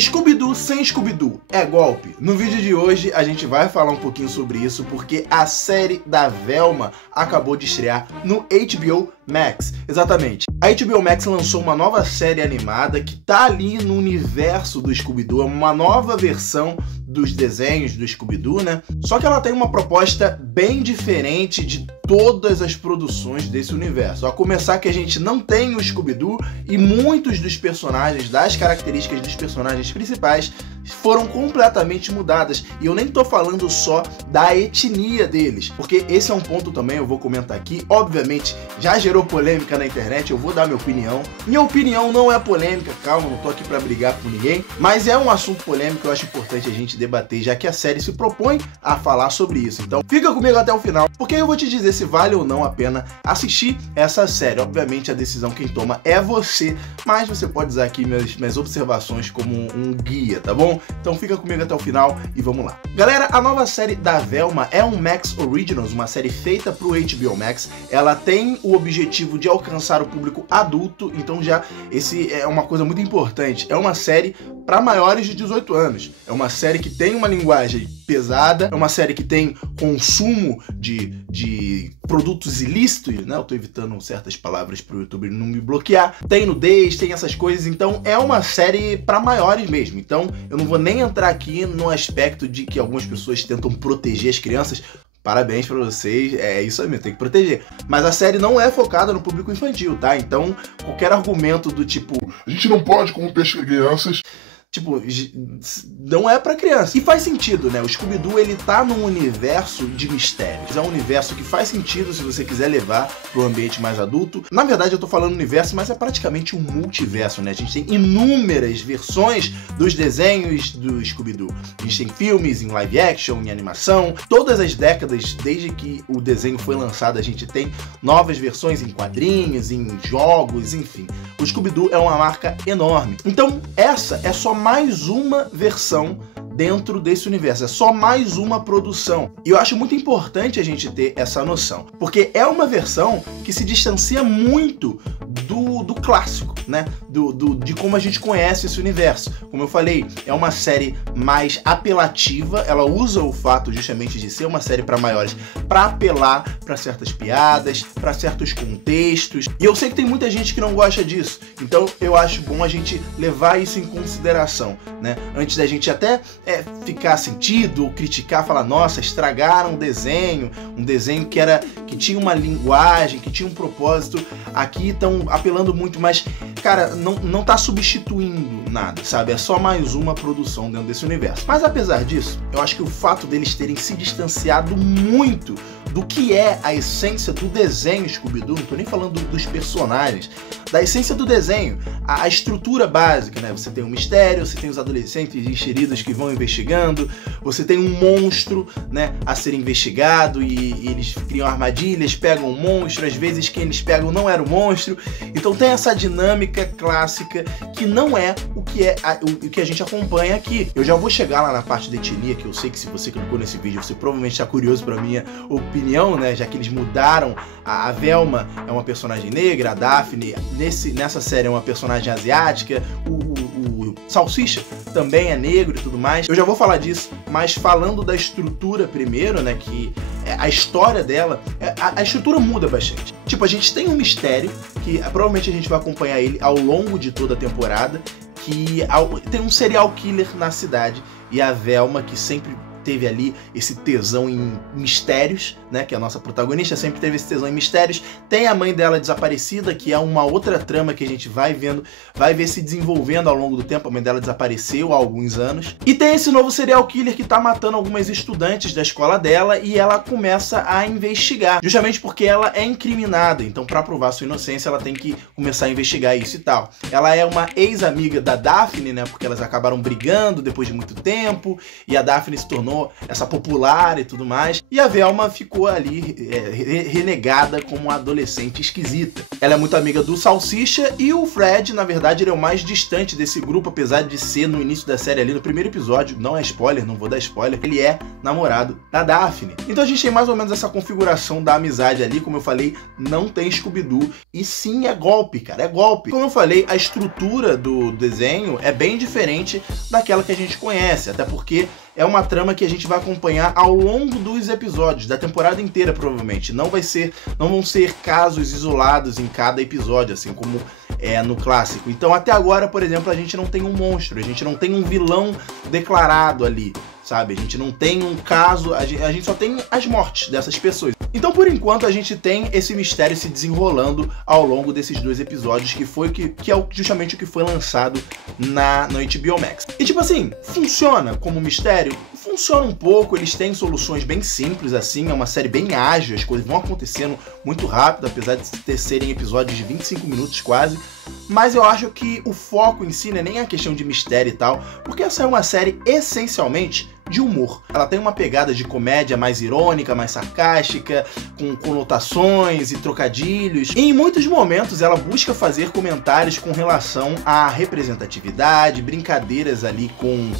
Scooby-Doo sem Scooby-Doo é golpe? No vídeo de hoje a gente vai falar um pouquinho sobre isso porque a série da Velma acabou de estrear no HBO Max. Exatamente. A HBO Max lançou uma nova série animada que tá ali no universo do Scooby-Doo, é uma nova versão dos desenhos do Scooby-Doo, né? Só que ela tem uma proposta bem diferente de todas as produções desse universo. A começar que a gente não tem o Scooby-Doo e muitos dos personagens, das características dos personagens principais foram completamente mudadas. E eu nem tô falando só da etnia deles, porque esse é um ponto também, eu vou comentar aqui. Obviamente, já gerou polêmica na internet, eu vou dar minha opinião. Minha opinião não é polêmica, calma, não tô aqui pra brigar com ninguém, mas é um assunto polêmico, eu acho importante a gente debater, já que a série se propõe a falar sobre isso. Então, fica comigo até o final, porque eu vou te dizer se vale ou não a pena assistir essa série. Obviamente, a decisão quem toma é você, mas você pode usar aqui minhas observações como um guia, tá bom? Então fica comigo até o final e vamos lá. Galera, a nova série da Velma é um Max Originals, uma série feita pro HBO Max. Ela tem o objetivo de alcançar o público adulto, então já esse é uma coisa muito importante. É uma série para maiores de 18 anos. É uma série que tem uma linguagem pesada, é uma série que tem consumo de produtos ilícitos, né? Eu tô evitando certas palavras pro YouTube não me bloquear. Tem nudez, tem essas coisas, então é uma série para maiores mesmo. Então eu não vou nem entrar aqui no aspecto de que algumas pessoas tentam proteger as crianças. Parabéns pra vocês, é isso aí mesmo, tem que proteger. Mas a série não é focada no público infantil, tá? Então qualquer argumento do tipo a gente não pode corromper as crianças, tipo, não é pra criança. E faz sentido, né? O Scooby-Doo, ele tá num universo de mistérios. É um universo que faz sentido se você quiser levar pro ambiente mais adulto. Na verdade, eu tô falando universo, mas é praticamente um multiverso, né? A gente tem inúmeras versões dos desenhos do Scooby-Doo. A gente tem filmes em live action, em animação. Todas as décadas, desde que o desenho foi lançado, a gente tem novas versões em quadrinhos, em jogos, enfim. O Scooby-Doo é uma marca enorme. Então, essa é só mais uma versão dentro desse universo, é só mais uma produção. E eu acho muito importante a gente ter essa noção, porque é uma versão que se distancia muito do clássico, né? De como a gente conhece esse universo. Como eu falei, é uma série mais apelativa, ela usa o fato justamente de ser uma série para maiores para apelar para certas piadas, para certos contextos. E eu sei que tem muita gente que não gosta disso, então eu acho bom a gente levar isso em consideração, né? Antes da gente até ficar sentido ou criticar, falar, nossa, estragaram um desenho que tinha uma linguagem, que tinha um propósito. Aqui estão apelando muito, mas, cara, não tá substituindo nada, sabe? É só mais uma produção dentro desse universo. Mas apesar disso, eu acho que o fato deles terem se distanciado muito do que é a essência do desenho Scooby-Doo, não tô nem falando dos personagens, da essência do desenho, a estrutura básica, né? Você tem um mistério, você tem os adolescentes enxeridos que vão investigando, você tem um monstro, né, a ser investigado e eles criam armadilhas, pegam um monstro, às vezes quem eles pegam não era o monstro. Então tem essa dinâmica clássica que não é o que a gente acompanha aqui. Eu já vou chegar lá na parte da etnia, que eu sei que se você clicou nesse vídeo, você provavelmente está curioso para minha opinião, né, já que eles mudaram. A Velma é uma personagem negra, a Daphne nessa série é uma personagem asiática, o Salsicha também é negro e tudo mais. Eu já vou falar disso, mas falando da estrutura primeiro, né, que a história dela, a estrutura muda bastante. Tipo, a gente tem um mistério, que provavelmente a gente vai acompanhar ele ao longo de toda a temporada, que tem um serial killer na cidade, e a Velma, que sempre teve ali esse tesão em mistérios, né, que a nossa protagonista sempre teve esse tesão em mistérios. Tem a mãe dela desaparecida, que é uma outra trama que a gente vai ver se desenvolvendo ao longo do tempo. A mãe dela desapareceu há alguns anos. E tem esse novo serial killer que tá matando algumas estudantes da escola dela, e ela começa a investigar, justamente porque ela é incriminada. Então, para provar sua inocência, ela tem que começar a investigar isso e tal. Ela é uma ex-amiga da Daphne, né, porque elas acabaram brigando depois de muito tempo, e a Daphne se tornou tornou essa popular e tudo mais, e a Velma ficou ali renegada como uma adolescente esquisita. Ela é muito amiga do Salsicha e o Fred, na verdade, ele é o mais distante desse grupo, apesar de ser no início da série ali, no primeiro episódio, não é spoiler, não vou dar spoiler, ele é namorado da Daphne. Então a gente tem mais ou menos essa configuração da amizade ali, como eu falei, não tem Scooby-Doo, e sim é golpe, cara, é golpe. Como eu falei, a estrutura do desenho é bem diferente daquela que a gente conhece, até porque é uma trama que a gente vai acompanhar ao longo dos episódios, da temporada inteira provavelmente. Não vão ser casos isolados em cada episódio, assim como é no clássico. Então até agora, por exemplo, a gente não tem um monstro, a gente não tem um vilão declarado ali, sabe? A gente não tem um caso, a gente só tem as mortes dessas pessoas. Então, por enquanto, a gente tem esse mistério se desenrolando ao longo desses 2 episódios, que é justamente o que foi lançado no HBO Max. E tipo assim, funciona como mistério? Funciona um pouco, eles têm soluções bem simples assim, é uma série bem ágil, as coisas vão acontecendo muito rápido, apesar de serem episódios de 25 minutos quase. Mas eu acho que o foco em si não é nem a questão de mistério e tal, porque essa é uma série essencialmente de humor. Ela tem uma pegada de comédia mais irônica, mais sarcástica, com conotações e trocadilhos. E em muitos momentos ela busca fazer comentários com relação à representatividade, brincadeiras ali com...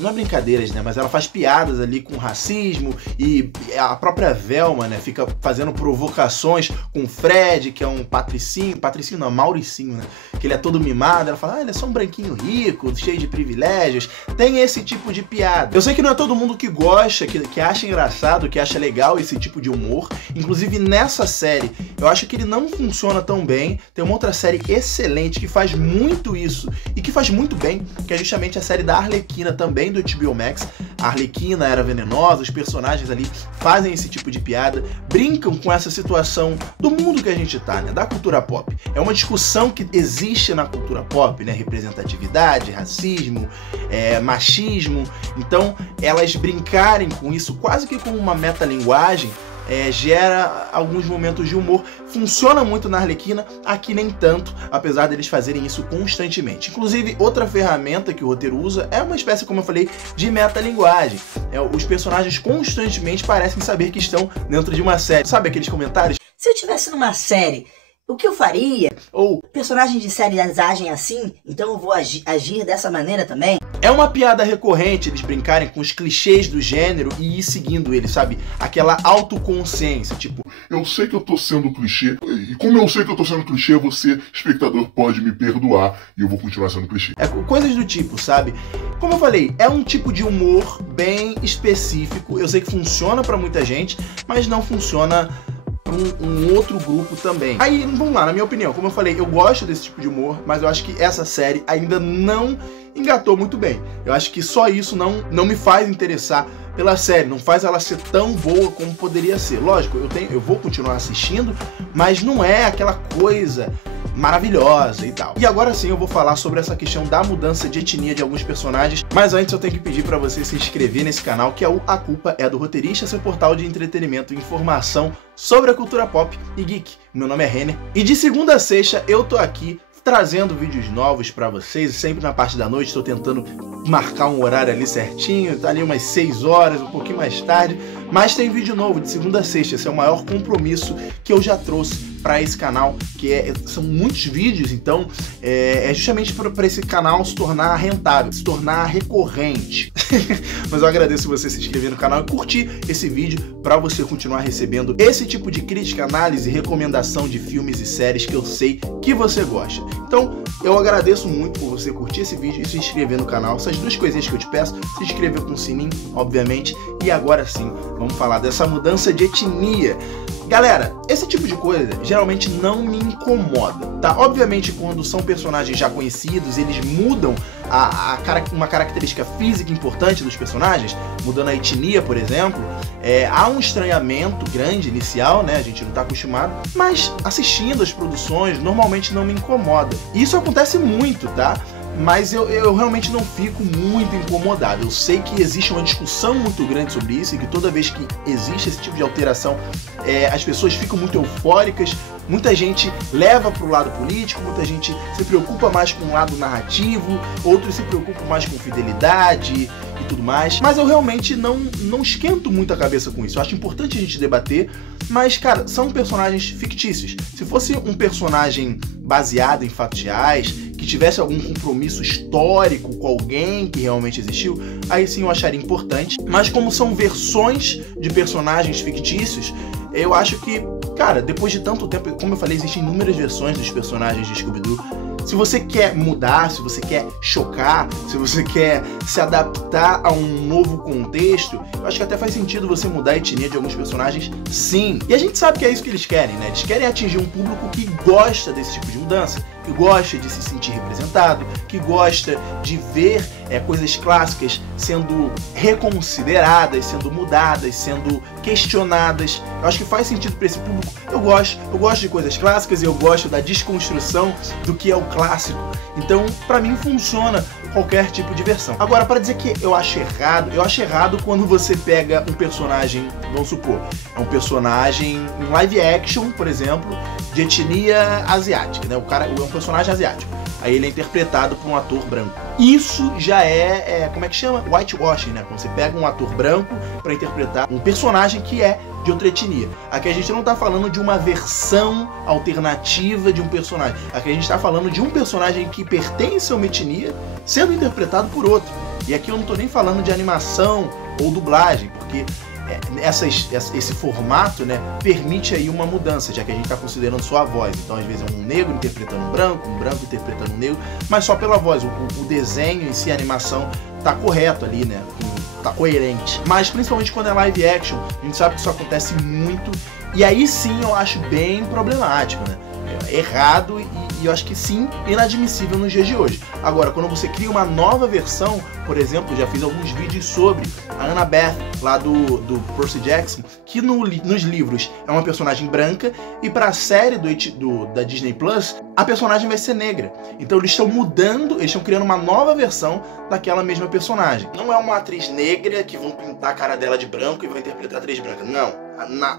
não é brincadeiras, né? Mas ela faz piadas ali com racismo, e a própria Velma, né, fica fazendo provocações com o Fred, que é um patricinho não, Mauricinho, né? Que ele é todo mimado. Ela fala, ele é só um branquinho rico, cheio de privilégios. Tem esse tipo de piada. Eu sei que não é todo mundo que gosta, que acha engraçado, que acha legal esse tipo de humor. Inclusive nessa série, eu acho que ele não funciona tão bem. Tem uma outra série excelente que faz muito isso, e que faz muito bem, que é justamente a série da Arlequina, também do HBO Max. A Arlequina era venenosa, os personagens ali fazem esse tipo de piada, brincam com essa situação do mundo que a gente tá, né, da cultura pop. É uma discussão que existe na cultura pop, né, representatividade, racismo, machismo. Então, elas brincarem com isso quase que como uma metalinguagem, gera alguns momentos de humor. Funciona muito na Arlequina, aqui nem tanto, apesar deles fazerem isso constantemente. Inclusive, outra ferramenta que o roteiro usa é uma espécie, como eu falei, de metalinguagem. Os personagens constantemente parecem saber que estão dentro de uma série. Sabe aqueles comentários? Se eu estivesse numa série, o que eu faria? Ou personagens de séries agem assim, então eu vou agir dessa maneira também? é uma piada recorrente eles brincarem com os clichês do gênero e ir seguindo eles, sabe? Aquela autoconsciência, tipo... Eu sei que eu tô sendo clichê, e como eu sei que eu tô sendo clichê, você, espectador, pode me perdoar e eu vou continuar sendo clichê. Coisas do tipo, sabe? Como eu falei, é um tipo de humor bem específico. Eu sei que funciona pra muita gente, mas não funciona para um outro grupo também. Aí, vamos lá, na minha opinião, como eu falei, eu gosto desse tipo de humor, mas eu acho que essa série ainda não engatou muito bem. Eu acho que só isso não me faz interessar pela série, não faz ela ser tão boa como poderia ser. Lógico, eu vou continuar assistindo, mas não é aquela coisa maravilhosa e tal. E agora sim eu vou falar sobre essa questão da mudança de etnia de alguns personagens, mas antes eu tenho que pedir para você se inscrever nesse canal, que é o A Culpa é do Roteirista, seu portal de entretenimento e informação sobre a cultura pop e geek. Meu nome é Renner e de segunda a sexta eu tô aqui trazendo vídeos novos pra vocês, sempre na parte da noite, estou tentando marcar um horário ali certinho, tá ali umas 6 horas, um pouquinho mais tarde, mas tem vídeo novo de segunda a sexta. Esse é o maior compromisso que eu já trouxe para esse canal, que são muitos vídeos, então é justamente para esse canal se tornar rentável, se tornar recorrente. Mas eu agradeço você se inscrever no canal e curtir esse vídeo para você continuar recebendo esse tipo de crítica, análise e recomendação de filmes e séries que eu sei que você gosta. Então, eu agradeço muito por você curtir esse vídeo e se inscrever no canal. Essas duas coisinhas que eu te peço, se inscrever com o sininho, obviamente. E agora sim, vamos falar dessa mudança de etnia. Galera, esse tipo de coisa geralmente não me incomoda, tá? Obviamente, quando são personagens já conhecidos, eles mudam uma característica física importante dos personagens, mudando a etnia, por exemplo, há um estranhamento grande inicial, né? A gente não tá acostumado, mas assistindo as produções, normalmente não me incomoda. E isso acontece muito, tá? Mas eu realmente não fico muito incomodado. Eu sei que existe uma discussão muito grande sobre isso e que toda vez que existe esse tipo de alteração, as pessoas ficam muito eufóricas, muita gente leva para o lado político, muita gente se preocupa mais com o lado narrativo, outros se preocupam mais com fidelidade e e tudo mais, mas eu realmente não esquento muito a cabeça com isso. Eu acho importante a gente debater, mas, cara, são personagens fictícios. Se fosse um personagem baseado em fatos reais, que tivesse algum compromisso histórico com alguém que realmente existiu, aí sim eu acharia importante. Mas como são versões de personagens fictícios, eu acho que, cara, depois de tanto tempo, como eu falei, existem inúmeras versões dos personagens de Scooby-Doo. Se você quer mudar, se você quer chocar, se você quer se adaptar a um novo contexto, eu acho que até faz sentido você mudar a etnia de alguns personagens, sim. E a gente sabe que é isso que eles querem, né? Eles querem atingir um público que gosta desse tipo de mudança, que gosta de se sentir representado, que gosta de ver coisas clássicas sendo reconsideradas, sendo mudadas, sendo questionadas. Eu acho que faz sentido para esse público. Eu gosto de coisas clássicas e eu gosto da desconstrução do que é o clássico. Então, para mim, funciona qualquer tipo de versão. Agora, para dizer que eu acho errado quando você pega um personagem, vamos supor, é um personagem em live action, por exemplo, de etnia asiática, né? O cara é um personagem asiático. Aí ele é interpretado por um ator branco. Isso já como é que chama? Whitewashing, né? Quando você pega um ator branco para interpretar um personagem que é de outra etnia. Aqui a gente não tá falando de uma versão alternativa de um personagem. Aqui a gente tá falando de um personagem que pertence a uma etnia sendo interpretado por outro. E aqui eu não tô nem falando de animação ou dublagem, porque esse formato, né, permite aí uma mudança, já que a gente está considerando só a voz. Então, às vezes é um negro interpretando um branco interpretando um negro, mas só pela voz. O desenho em si, a animação, tá correto ali, né? Tá coerente. Mas principalmente quando é live action, a gente sabe que isso acontece muito, e aí sim eu acho bem problemático, né? Errado e eu acho que sim, inadmissível nos dias de hoje. Agora, quando você cria uma nova versão, por exemplo, eu já fiz alguns vídeos sobre a Annabeth, lá do Percy Jackson, que nos livros é uma personagem branca, e para a série da Disney Plus, a personagem vai ser negra. Então eles estão mudando, eles estão criando uma nova versão daquela mesma personagem. Não é uma atriz negra que vão pintar a cara dela de branco e vão interpretar a atriz branca. Não.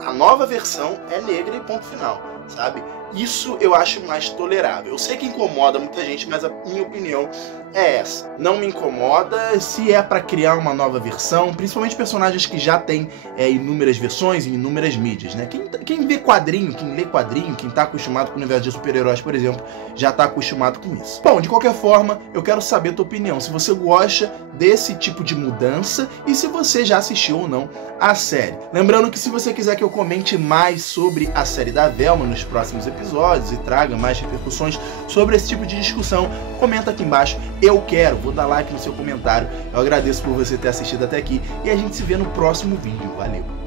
A nova versão é negra e ponto final, sabe? Isso eu acho mais tolerável. Eu sei que incomoda muita gente, mas a minha opinião é essa. Não me incomoda se é pra criar uma nova versão, principalmente personagens que já têm inúmeras versões em inúmeras mídias, né? Quem vê quadrinho, quem lê quadrinho, quem tá acostumado com o universo de super-heróis, por exemplo, já tá acostumado com isso. Bom, de qualquer forma, eu quero saber a tua opinião, se você gosta desse tipo de mudança e se você já assistiu ou não a série. Lembrando que se você quiser que eu comente mais sobre a série da Velma nos próximos episódios e traga mais repercussões sobre esse tipo de discussão, comenta aqui embaixo. Eu quero, vou dar like no seu comentário. Eu agradeço por você ter assistido até aqui e a gente se vê no próximo vídeo. Valeu!